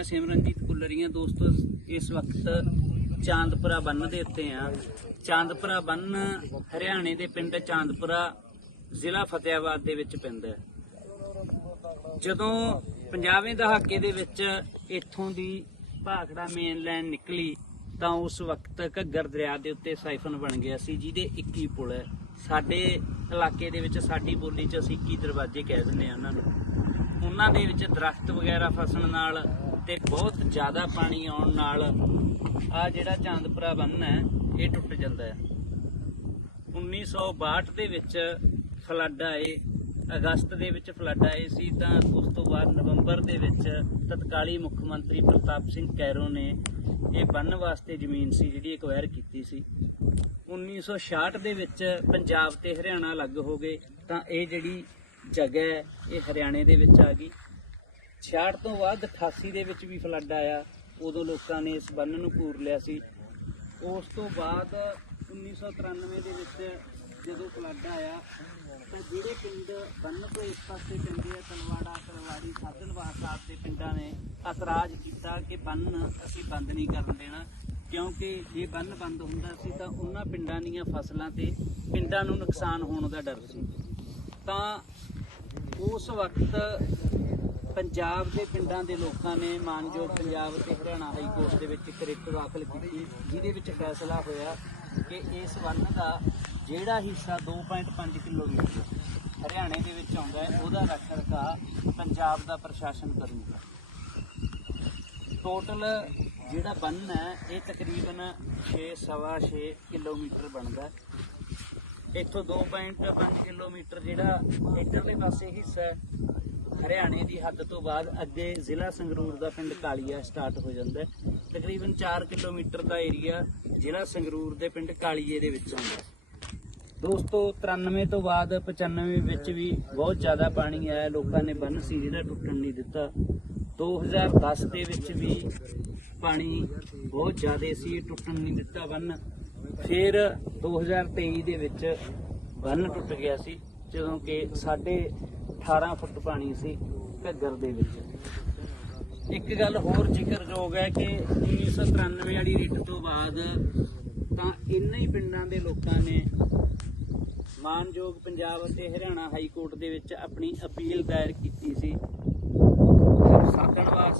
ਮੈਂ ਸਿਮਰਨਜੀਤ ਕੁੱਲਰੀਆਂ ਦੋਸਤੋ, ਇਸ ਵਕਤ ਚਾਂਦਪੁਰਾ ਬੰਨ ਦੇ ਉੱਤੇ ਚਾਂਦਪੁਰਾ ਬੰਨ ਹਰਿਆਣੇ ਦੇ ਪਿੰਡ ਚਾਂਦਪੁਰਾ, ਜ਼ਿਲ੍ਹਾ ਫਤਿਆਬਾਦ ਦੇ ਵਿੱਚ ਪੈਂਦਾ ਹੈ। ਜਦੋਂ ਪੰਜਾਬਵੇਂ ਦਹਾਕੇ ਦੇ ਵਿੱਚ ਇੱਥੋਂ ਦੀ ਭਾਖੜਾ ਮੇਨ ਲਾਈਨ ਨਿਕਲੀ, ਤਾਂ ਉਸ ਵਕਤ ਘੱਗਰ ਦਰਿਆ ਦੇ ਉੱਤੇ ਸਾਈਫਨ ਬਣ ਗਿਆ ਸੀ, ਜਿਹਦੇ 21 ਪੁਲ ਹੈ। ਸਾਡੇ ਇਲਾਕੇ ਦੇ ਵਿੱਚ ਸਾਡੀ ਬੋਲੀ 'ਚ ਅਸੀਂ 21 ਦਰਵਾਜ਼ੇ ਕਹਿ ਦਿੰਦੇ ਆ ਉਹਨਾਂ ਨੂੰ। ਉਹਨਾਂ ਦੇ ਵਿੱਚ ਦਰਖਤ ਵਗੈਰਾ ਫਸਣ ਨਾਲ ਤੇ ਬਹੁਤ ਜ਼ਿਆਦਾ ਪਾਣੀ ਆਉਣ ਨਾਲ ਆ ਜਿਹੜਾ ਚਾਂਦਪੁਰਾ ਬੰਨ ਹੈ, ਇਹ ਟੁੱਟ ਜਾਂਦਾ ਹੈ। 1962 ਦੇ ਵਿੱਚ ਫਲੱਡ ਆਏ, ਅਗਸਤ ਦੇ ਵਿੱਚ ਫਲੱਡ ਆਏ ਸੀ, ਤਾਂ ਉਸ ਤੋਂ ਬਾਅਦ ਨਵੰਬਰ ਦੇ ਵਿੱਚ ਤਤਕਾਲੀ ਮੁੱਖ ਮੰਤਰੀ ਪ੍ਰਤਾਪ ਸਿੰਘ ਕੈਰੋ ਨੇ ਇਹ ਬੰਨ ਵਾਸਤੇ ਜ਼ਮੀਨ ਸੀ, ਜਿਹੜੀ ਐਕਵਾਇਰ ਕੀਤੀ ਸੀ। 1966 ਦੇ ਵਿੱਚ ਪੰਜਾਬ ਤੇ ਹਰਿਆਣਾ ਅਲੱਗ ਹੋ ਗਏ, ਤਾਂ ਇਹ ਜਿਹੜੀ ਜਗ੍ਹਾ ਹੈ, ਇਹ ਹਰਿਆਣੇ ਦੇ ਵਿੱਚ ਆ ਗਈ। 66 ਤੋਂ ਬਾਅਦ 88 ਦੇ ਵਿੱਚ ਵੀ ਫਲੱਡ ਆਇਆ। ਉਦੋਂ ਲੋਕਾਂ ਨੇ ਇਸ ਬੰਨ ਨੂੰ ਪੂਰ ਲਿਆ ਸੀ। ਉਸ ਤੋਂ ਬਾਅਦ 1993 ਦੇ ਵਿੱਚ ਜਦੋਂ ਫਲੱਡ ਆਇਆ, ਤਾਂ ਜਿਹੜੇ ਪਿੰਡ ਬੰਨ ਤੋਂ ਇਸ ਪਾਸੇ ਪੈਂਦੇ ਆ, ਤਲਵਾੜਾ, ਤਲਵਾੜੀ ਸਾਧਨਵਾਸ ਸਾਹਿਬ ਦੇ ਪਿੰਡਾਂ ਨੇ ਇਤਰਾਜ਼ ਕੀਤਾ ਕਿ ਬੰਨ ਅਸੀਂ ਬੰਦ ਨਹੀਂ ਕਰਨ ਦੇਣਾ। ਕਿਉਂਕਿ ਜੇ ਬੰਨ ਬੰਦ ਹੁੰਦਾ ਸੀ, ਤਾਂ ਉਹਨਾਂ ਪਿੰਡਾਂ ਦੀਆਂ ਫਸਲਾਂ ਤੇ ਪਿੰਡਾਂ ਨੂੰ ਨੁਕਸਾਨ ਹੋਣ ਦਾ ਡਰ ਸੀ। ਤਾਂ ਉਸ ਵਕਤ ਪੰਜਾਬ ਦੇ ਪਿੰਡਾਂ ਦੇ ਲੋਕਾਂ ਨੇ ਮਾਨਯੋਗ ਪੰਜਾਬ ਤੇ ਹਰਿਆਣਾ ਹਾਈ ਕੋਰਟ ਦੇ ਵਿੱਚ ਇੱਕ ਰਿਟ ਦਾਖਲ ਕੀਤੀ, ਜਿਹਦੇ ਵਿੱਚ ਫੈਸਲਾ ਹੋਇਆ ਕਿ ਇਸ ਬੰਨ ਦਾ ਜਿਹੜਾ ਹਿੱਸਾ 2.5 ਕਿਲੋਮੀਟਰ ਹਰਿਆਣੇ ਦੇ ਵਿੱਚ ਆਉਂਦਾ ਹੈ, ਉਹਦਾ ਰੱਖ ਰਖਾਅ ਪੰਜਾਬ ਦਾ ਪ੍ਰਸ਼ਾਸਨ ਕਰੂਗਾ। ਟੋਟਲ ਜਿਹੜਾ ਬੰਨ ਹੈ, ਇਹ ਤਕਰੀਬਨ 6 ਸਵਾ 6 ਕਿਲੋਮੀਟਰ ਬਣਦਾ ਹੈ। ਇੱਥੋਂ 2.5 ਕਿਲੋਮੀਟਰ ਜਿਹੜਾ ਇੱਧਰਲੇ ਪਾਸੇ ਹਿੱਸਾ ਹੈ ਹਰਿਆਣੇ ਦੀ ਹੱਦ ਤੋਂ ਬਾਅਦ ਅੱਗੇ ਜ਼ਿਲ੍ਹਾ ਸੰਗਰੂਰ ਦਾ ਪਿੰਡ ਕਾਲੀਆ ਸਟਾਰਟ ਹੋ ਜਾਂਦਾ ਹੈ। ਤਕਰੀਬਨ 4 ਕਿਲੋਮੀਟਰ ਦਾ ਏਰੀਆ ਜ਼ਿਲ੍ਹਾ ਸੰਗਰੂਰ ਦੇ ਪਿੰਡ ਕਾਲੀਏ ਦੇ ਵਿੱਚ ਆਉਂਦਾ ਦੋਸਤੋ 93 ਤੋਂ ਬਾਅਦ 95 ਵਿੱਚ ਵੀ ਬਹੁਤ ਜ਼ਿਆਦਾ ਪਾਣੀ ਆਇਆ। ਲੋਕਾਂ ਨੇ ਬੰਨ ਸੀ ਜਿਹੜਾ ਟੁੱਟਣ ਨਹੀਂ ਦਿੱਤਾ। 2010 ਦੇ ਵਿੱਚ ਵੀ ਪਾਣੀ ਬਹੁਤ ਜ਼ਿਆਦਾ ਸੀ, ਟੁੱਟਣ ਨਹੀਂ ਦਿੱਤਾ ਬੰਨ। ਫਿਰ 2023 ਦੇ ਵਿੱਚ ਬੰਨ ਟੁੱਟ ਗਿਆ ਸੀ। ਜਦੋਂ ਕਿ ਸਾਢੇ 18 ਫੁੱਟ ਪਾਣੀ ਸੀ ਘੱਗਰ ਦੇ ਵਿੱਚ। ਇੱਕ ਗੱਲ ਹੋਰ ਜ਼ਿਕਰਯੋਗ ਹੈ ਕਿ 1993 ਵਾਲੀ ਰਿੱਟ ਤੋਂ ਬਾਅਦ ਤਾਂ ਇੰਨੇ ਹੀ ਪਿੰਡਾਂ ਦੇ ਲੋਕਾਂ ਨੇ ਮਾਨਯੋਗ ਪੰਜਾਬ ਅਤੇ ਹਰਿਆਣਾ ਹਾਈ ਕੋਰਟ ਦੇ ਵਿੱਚ ਆਪਣੀ ਅਪੀਲ ਦਾਇਰ ਕੀਤੀ ਸੀ। ਸਾਧਣਵਾਸ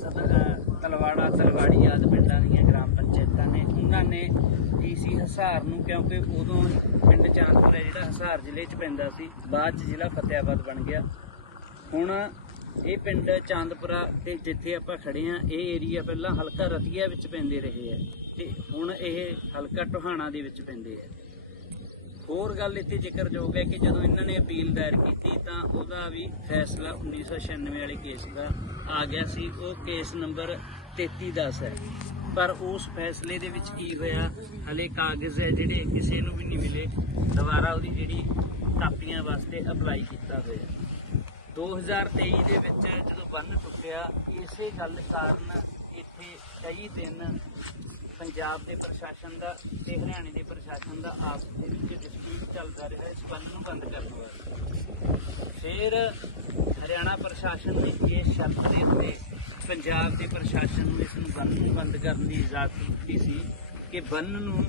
ਸਦ- ਤਲਵਾੜਾ, ਤਲਵਾੜੀ ਆਦਿ ਪਿੰਡਾਂ ਦੀਆਂ ਗ੍ਰਾਮ ਪੰਚਾਇਤਾਂ ਨੇ। ਉਹਨਾਂ ਨੇ ਡੀਸੀ ਹਸਾਰ ਨੂੰ, ਕਿਉਂਕਿ ਉਦੋਂ ਪਿੰਡ ਚਾਂਦਪੁਰ ਹੈ, ਜਿਹੜਾ ਹਸਾਰ ਜ਼ਿਲ੍ਹੇ 'ਚ ਪੈਂਦਾ ਸੀ, ਬਾਅਦ 'ਚ ਜ਼ਿਲ੍ਹਾ ਫਤਿਆਬਾਦ ਬਣ ਗਿਆ। ਹੁਣ ਇਹ ਪਿੰਡ ਚਾਂਦਪੁਰਾ ਤੇ ਜਿੱਥੇ ਆਪਾਂ ਖੜੇ ਆ ਇਹ ਏਰੀਆ ਪਹਿਲਾਂ ਹਲਕਾ ਰਤੀਆ ਵਿੱਚ ਪੈਂਦੇ ਰਹੇ ਆ ਤੇ ਹੁਣ ਇਹ ਹਲਕਾ ਟੋਹਾਣਾ ਦੇ ਵਿੱਚ ਪੈਂਦੇ ਆ ਹੋਰ ਗੱਲ ਇੱਥੇ ਜ਼ਿਕਰਯੋਗ ਹੈ ਕਿ ਜਦੋਂ ਇਹਨਾਂ ਨੇ ਅਪੀਲ ਦਾਇਰ ਕੀਤੀ ਤਾਂ ਉਹਦਾ ਵੀ ਫੈਸਲਾ 1996 ਵਾਲੇ ਕੇਸ ਦਾ ਆ ਗਿਆ ਸੀ। ਉਹ ਕੇਸ ਨੰਬਰ 3310 ਹੈ ਪਰ ਉਸ ਫੈਸਲੇ ਦੇ ਵਿੱਚ ਕੀ ਹੋਇਆ? ਹਲੇ ਕਾਗਜ਼ ਹੈ ਜਿਹੜੇ ਕਿਸੇ ਨੂੰ ਵੀ ਨਹੀਂ ਮਿਲੇ। ਦੁਬਾਰਾ ਉਹਦੀ ਜਿਹੜੀ ਕਾਪੀਆਂ ਵਾਸਤੇ ਅਪਲਾਈ ਕੀਤਾ ਹੋਇਆ। 2023 ਦੇ ਵਿੱਚ ਜਦੋਂ ਬੰਨ ਟੁੱਟਿਆ, ਇਸੇ ਗੱਲ ਕਾਰਨ ਇੱਥੇ ਕਈ ਦਿਨ ਪੰਜਾਬ ਦੇ ਪ੍ਰਸ਼ਾਸਨ ਦਾ ਤੇ ਹਰਿਆਣੇ ਦੇ ਪ੍ਰਸ਼ਾਸਨ ਦਾ ਆਪਸ ਦੇ ਵਿੱਚ ਡਿਸਪਿਊਟ ਚੱਲਦਾ ਰਿਹਾ। ਇਸ ਬੰਦ ਨੂੰ ਬੰਦ ਕਰ ਵਾਸਤੇ। ਫਿਰ ਹਰਿਆਣਾ ਪ੍ਰਸ਼ਾਸਨ ਨੇ ਇਹ ਸ਼ਰਤ ਦੇ ਉੱਤੇ ਪੰਜਾਬ ਦੇ ਪ੍ਰਸ਼ਾਸਨ ਨੂੰ ਇਸ ਨੂੰ ਬੰਨ ਨੂੰ ਬੰਦ ਕਰਨ ਦੀ ਇਜਾਜ਼ਤ ਦਿੱਤੀ ਸੀ ਕਿ ਬੰਨ ਨੂੰ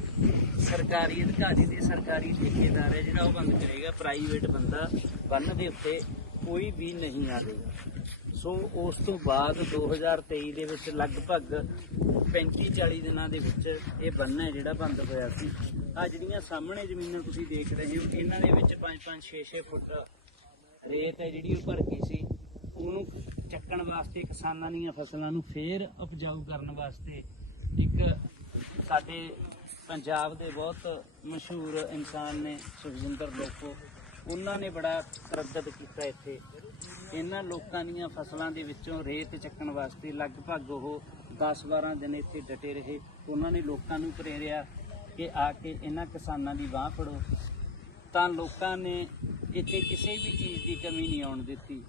ਸਰਕਾਰੀ ਅਧਿਕਾਰੀ ਦੇ ਸਰਕਾਰੀ ਠੇਕੇਦਾਰ ਹੈ ਜਿਹੜਾ ਉਹ ਬੰਦ ਕਰੇਗਾ ਪ੍ਰਾਈਵੇਟ ਬੰਦਾ ਬੰਨ ਦੇ ਉੱਤੇ ਕੋਈ ਵੀ ਨਹੀਂ ਆਵੇਗਾ। ਸੋ ਉਸ ਤੋਂ ਬਾਅਦ 2023 ਦੇ ਵਿੱਚ ਲਗਭਗ 35-40 ਦਿਨਾਂ ਦੇ ਵਿੱਚ ਇਹ ਬੰਨ ਹੈ ਜਿਹੜਾ ਬੰਦ ਹੋਇਆ ਸੀ। ਆ ਜਿਹੜੀਆਂ ਸਾਹਮਣੇ ਜ਼ਮੀਨਾਂ ਤੁਸੀਂ ਦੇਖ ਰਹੇ ਹੋ, ਇਹਨਾਂ ਦੇ ਵਿੱਚ 5-5 6-6 ਫੁੱਟ ਰੇਤ ਹੈ ਜਿਹੜੀ ਉਹ ਭਰ ਗਈ ਸੀ, ਉਹਨੂੰ ਚੱਕਣ ਵਾਸਤੇ, ਕਿਸਾਨਾਂ ਦੀਆਂ ਫਸਲਾਂ ਨੂੰ ਫੇਰ ਉਪਜਾਊ ਕਰਨ ਵਾਸਤੇ ਇੱਕ ਸਾਡੇ ਪੰਜਾਬ ਦੇ ਬਹੁਤ ਮਸ਼ਹੂਰ ਇਨਸਾਨ ਨੇ, ਸੁਖਜਿੰਦਰ ਲੋਕੋ। ਉਹਨਾਂ ਨੇ ਬੜਾ ਤਰੱਦਦ ਕੀਤਾ ਇੱਥੇ। ਇਹਨਾਂ ਲੋਕਾਂ ਦੀਆਂ ਫਸਲਾਂ ਦੇ ਵਿੱਚੋਂ ਰੇਤ ਚੱਕਣ ਵਾਸਤੇ ਲਗਭਗ ਉਹ 10-12 ਦਿਨ ਇੱਥੇ ਡਟੇ ਰਹੇ। ਉਹਨਾਂ ਨੇ ਲੋਕਾਂ ਨੂੰ ਪ੍ਰੇਰਿਆ ਕਿ ਆ ਕੇ ਇਹਨਾਂ ਕਿਸਾਨਾਂ ਦੀ ਬਾਹ ਫੜੋ। ਤਾਂ ਲੋਕਾਂ ਨੇ ਇੱਥੇ ਕਿਸੇ ਵੀ ਚੀਜ਼ ਦੀ ਕਮੀ ਨਹੀਂ ਆਉਣ ਦਿੱਤੀ।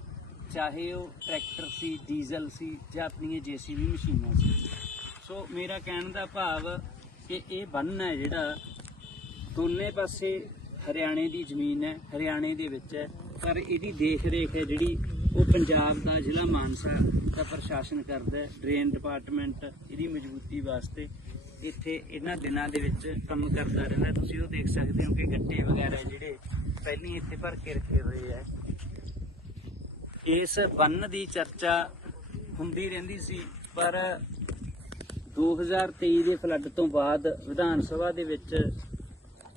ਚਾਹੇ ਉਹ ਟਰੈਕਟਰ ਸੀ, ਡੀਜ਼ਲ ਸੀ ਜਾਂ ਆਪਣੀਆਂ ਜੀਸੀਬੀ ਮਸ਼ੀਨਾਂ ਸੀ। ਸੋ ਮੇਰਾ ਕਹਿਣ ਦਾ ਭਾਵ ਕਿ ਇਹ ਬੰਨ ਹੈ ਜਿਹੜਾ ਦੋਨੇ ਪਾਸੇ ਹਰਿਆਣੇ ਦੀ ਜ਼ਮੀਨ ਹੈ, ਹਰਿਆਣੇ ਦੇ ਵਿੱਚ ਹੈ। ਪਰ ਇਹਦੀ ਦੇਖ ਰੇਖ ਹੈ ਜਿਹੜੀ ਉਹ ਪੰਜਾਬ ਦਾ ਜ਼ਿਲ੍ਹਾ ਮਾਨਸਾ ਦਾ ਪ੍ਰਸ਼ਾਸਨ ਕਰਦਾ ਹੈ। ਡਰੇਨ ਡਿਪਾਰਟਮੈਂਟ ਇਹਦੀ ਮਜ਼ਬੂਤੀ ਵਾਸਤੇ ਇੱਥੇ ਇਹਨਾਂ ਦਿਨਾਂ ਦੇ ਵਿੱਚ ਕੰਮ ਕਰਦਾ ਰਹਿੰਦਾ ਤੁਸੀਂ ਉਹ ਦੇਖ ਸਕਦੇ ਹੋ ਕਿ ਗੱਟੇ ਵਗੈਰਾ ਜਿਹੜੇ ਪਹਿਲਾਂ ਇੱਥੇ ਭਰ ਕੇ ਰੱਖੇ ਹੋਏ ਆ। ਇਸ ਬੰਨ ਦੀ ਚਰਚਾ ਹੁੰਦੀ ਰਹਿੰਦੀ ਸੀ, ਪਰ 2023 ਦੇ ਫਲੱਡ ਤੋਂ ਬਾਅਦ ਵਿਧਾਨ ਸਭਾ ਦੇ ਵਿੱਚ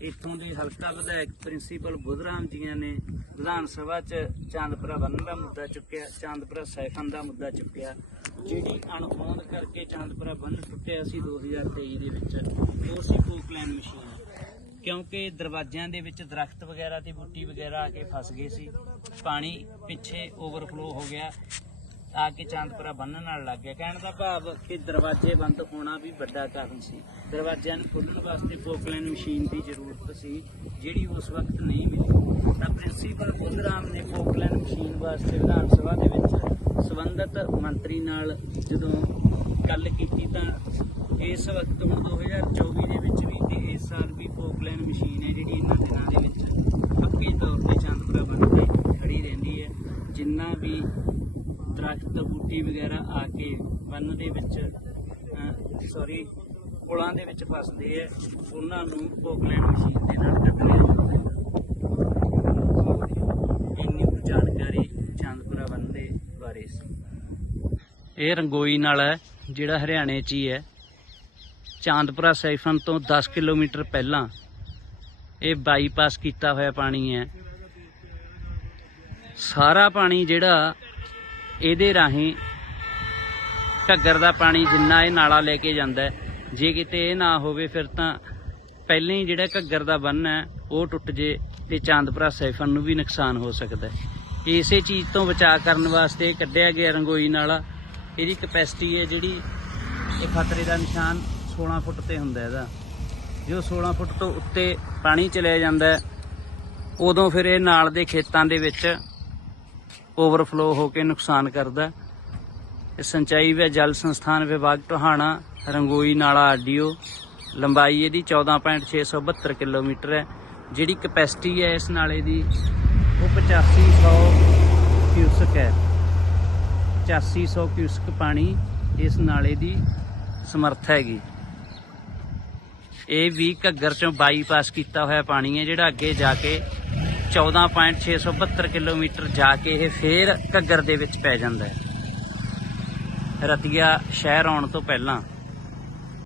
ਇੱਥੋਂ ਦੇ ਹਲਕਾ ਵਿਧਾਇਕ ਪ੍ਰਿੰਸੀਪਲ ਬੁੱਧਰਾਮ ਜੀਆਂ ਨੇ ਵਿਧਾਨ ਸਭਾ 'ਚ ਚਾਂਦਪੁਰਾ ਬੰਨ ਦਾ ਮੁੱਦਾ ਚੁੱਕਿਆ, ਚਾਂਦਪੁਰਾ ਸੈਫਨ ਦਾ ਮੁੱਦਾ ਚੁੱਕਿਆ। ਜਿਹੜੀ ਅਣਹੋਂਦ ਕਰਕੇ ਚਾਂਦਪੁਰਾ ਬੰਨ ਟੁੱਟਿਆ ਸੀ 2023 ਦੇ ਵਿੱਚ, ਉਹ ਸੀ ਪੋਕਲੈਨ ਮਸ਼ੀਨ ਕਿਉਂਕਿ ਦਰਵਾਜ਼ਿਆਂ ਦੇ ਵਿੱਚ ਦਰਖਤ ਵਗੈਰਾ ਤੇ ਬੂਟੀ ਵਗੈਰਾ ਆ ਕੇ ਫਸ ਗਏ ਸੀ। ਪਾਣੀ ਪਿੱਛੇ ਓਵਰਫਲੋ ਹੋ ਗਿਆ, ਆ ਕੇ ਚਾਂਦਪੁਰਾ ਬੰਨ੍ਹਣ ਨਾਲ ਲੱਗ ਗਿਆ। ਕਹਿਣ ਦਾ ਭਾਵ ਕਿ ਦਰਵਾਜ਼ੇ ਬੰਦ ਹੋਣਾ ਵੀ ਵੱਡਾ ਕਾਰਨ ਸੀ। ਦਰਵਾਜ਼ਿਆਂ ਨੂੰ ਖੋਲ੍ਹਣ ਵਾਸਤੇ ਪੋਕਲੈਨ ਮਸ਼ੀਨ ਦੀ ਜ਼ਰੂਰਤ ਸੀ, ਜਿਹੜੀ ਉਸ ਵਕਤ ਨਹੀਂ ਮਿਲੀ। ਤਾਂ ਪ੍ਰਿੰਸੀਪਲ ਬੁੱਧਰਾਮ ਨੇ ਪੋਕਲੈਨ ਮਸ਼ੀਨ ਵਾਸਤੇ ਵਿਧਾਨ ਸਭਾ ਦੇ ਵਿੱਚ ਸੰਬੰਧਿਤ ਮੰਤਰੀ ਨਾਲ ਜਦੋਂ ਗੱਲ ਕੀਤੀ ਤਾਂ ਇਸ ਵਕਤ ਹੁਣ 2024 ਦੇ ਵਿੱਚ ਵੀ ਤੇ ਇਸ ਸਾਲ ਵੀ ਪੋਕਲੈਨ ਮਸ਼ੀਨ ਹੈ ਜਿਹੜੀ ਇਹਨਾਂ ਦਿਨਾਂ ਦੇ ਵਿੱਚ ਪੱਕੇ ਤੌਰ ਤੇ ਚਾਂਦਪੁਰਾ ਬੰਨ ਤੇ ਖੜੀ ਰਹਿੰਦੀ ਹੈ। ਜਿੰਨਾ ਵੀ ਦਰਖਤ, ਬੂਟੀ ਵਗੈਰਾ ਆ ਕੇ ਬੰਨ ਦੇ ਵਿੱਚ ਸੌਰੀ ਪੁਲਾਂ ਦੇ ਵਿੱਚ ਫਸਦੇ ਆ ਉਹਨਾਂ ਨੂੰ ਪੋਕਲੈਨ ਮਸ਼ੀਨ ਦੇ ਨਾਲ ਕੱਢ ਲਿਆ ਜਾਂਦਾ ਹੈ ਇੰਨੀ ਕੁ ਜਾਣਕਾਰੀ ਚਾਂਦਪੁਰਾ ਬੰਨ ਦੇ ਬਾਰੇ ਸੀ ਇਹ ਰੰਗੋਈ ਨਾਲਾ ਜਿਹੜਾ ਹਰਿਆਣੇ 'ਚ ਹੀ ਹੈ। ਚਾਂਦਪੁਰਾ ਸੈਫਨ ਤੋਂ 10 ਕਿਲੋਮੀਟਰ ਪਹਿਲਾਂ ਇਹ ਬਾਈਪਾਸ ਕੀਤਾ ਹੋਇਆ ਪਾਣੀ ਹੈ। ਸਾਰਾ ਪਾਣੀ ਜਿਹੜਾ ਇਹਦੇ ਰਾਹੀਂ ਘੱਗਰ ਦਾ ਪਾਣੀ ਜਿੰਨਾ ਇਹ ਨਾਲਾ ਲੈ ਕੇ ਜਾਂਦਾ ਜੇ ਕਿਤੇ ਇਹ ਨਾ ਹੋਵੇ ਫਿਰ ਤਾਂ ਪਹਿਲਾਂ ਹੀ ਜਿਹੜਾ ਘੱਗਰ ਦਾ ਬੰਨ ਹੈ, ਉਹ ਟੁੱਟ ਜੇ ਤੇ ਚਾਂਦਪੁਰਾ ਸੈਫਨ ਨੂੰ ਵੀ ਨੁਕਸਾਨ ਹੋ ਸਕਦਾ ਹੈ। ਇਸੇ ਚੀਜ਼ ਤੋਂ ਬਚਾਅ ਕਰਨ ਵਾਸਤੇ ਕੱਢਿਆ ਗਿਆ ਰੰਗੋਈ ਨਾਲਾ। ਇਹਦੀ ਕਪੈਸਿਟੀ ਹੈ ਜਿਹੜੀ ਇਹ ਖਤਰੇ ਦਾ ਨਿਸ਼ਾਨ 16 ਫੁੱਟ ਤੇ ਹੁੰਦਾ ਇਹਦਾ। ਜੋ 16 ਫੁੱਟ ਤੋਂ ਉੱਤੇ ਪਾਣੀ ਚਲਿਆ ਜਾਂਦਾ ਉਦੋਂ ਫਿਰ ਇਹ ਨਾਲ ਦੇ ਖੇਤਾਂ ਦੇ ਵਿੱਚ ਓਵਰਫਲੋ ਹੋ ਕੇ ਨੁਕਸਾਨ ਕਰਦਾ ਇਹ ਸਿੰਚਾਈ ਵੇ, ਜਲ ਸੰਸਥਾਨ ਵਿਭਾਗ ਟੋਹਾਣਾ, ਰੰਗੋਈ, ਨਾਲਾ, ਆਡੀਓ, ਲੰਬਾਈ ਇਹਦੀ 14.672 ਕਿਲੋਮੀਟਰ ਹੈ। ਜਿਹੜੀ ਕਪੈਸਿਟੀ ਹੈ ਇਸ ਨਾਲੇ ਦੀ, ਉਹ 8500 ਕਿਊਸਕ ਹੈ। 8500 ਕਿਊਸਕ ਪਾਣੀ ਇਸ ਨਾਲੇ ਦੀ ਸਮਰੱਥ ਹੈਗੀ। ਇਹ ਵੀ ਘੱਗਰ ਚੋਂ ਬਾਈਪਾਸ ਕੀਤਾ ਹੋਇਆ ਪਾਣੀ ਹੈ, ਜਿਹੜਾ ਅੱਗੇ ਜਾ ਕੇ 14.672 ਕਿਲੋਮੀਟਰ ਜਾ ਕੇ ਇਹ ਫੇਰ ਘੱਗਰ ਦੇ ਵਿੱਚ ਪੈ ਜਾਂਦਾ ਹੈ। ਰਤੀਆ ਸ਼ਹਿਰ ਆਉਣ ਤੋਂ ਪਹਿਲਾਂ